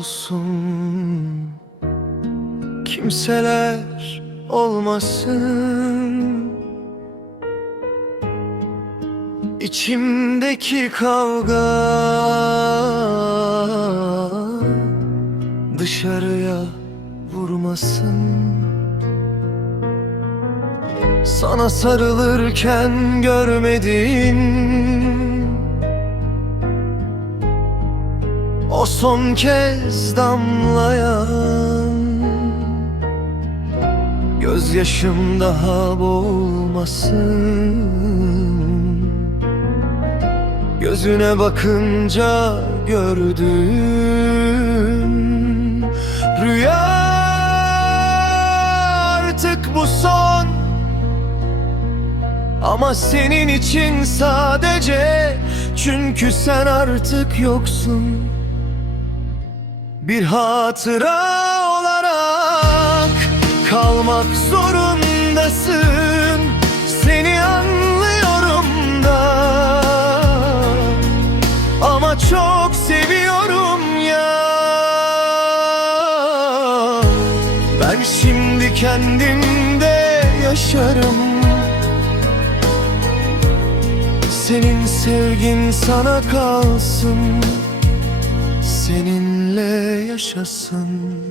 olsun. Kimseler olmasın. İçimdeki kavga Dışarıya vurmasın. Sana sarılırken görmediğin O son kez damlayan Gözyaşım daha boğulmasın. Gözüne bakınca gördüm. Rüya artık bu son. Ama senin için sadece. Çünkü sen artık yoksun Bir hatıra olarak Kalmak zorundasın. Seni anlıyorum da. Ama çok seviyorum ya. Ben şimdi kendimde yaşarım. Senin sevgin sana kalsın Seninle yaşasın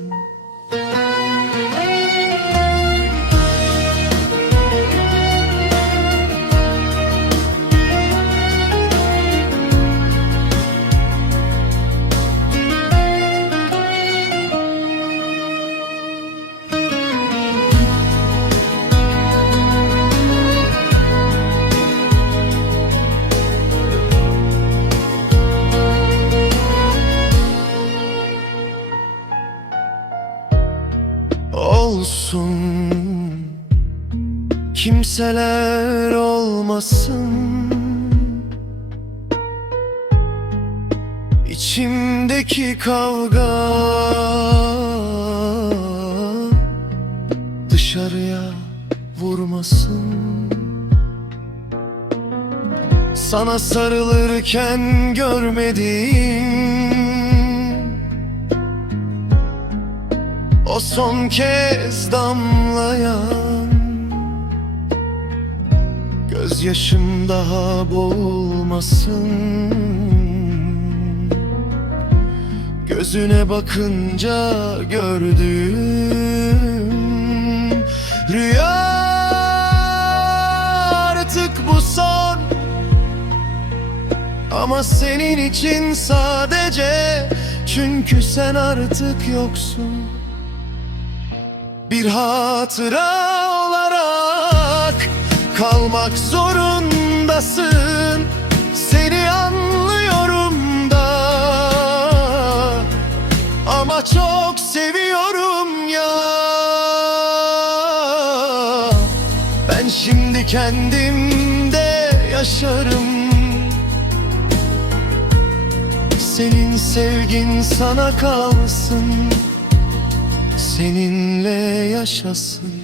olsun. Kimseler olmasın. İçimdeki kavga Dışarıya vurmasın. Sana sarılırken görmediğim O son kez damlayan Gözyaşım daha boğulmasın Gözüne bakınca gördüm Rüya artık bu son Ama senin için sadece Çünkü sen artık yoksun bir hatıra olarak kalmak zorundasın. Seni anlıyorum da ama çok seviyorum ya. Ben şimdi kendimde yaşarım. Senin sevgin sana kalsın seninle yaşasın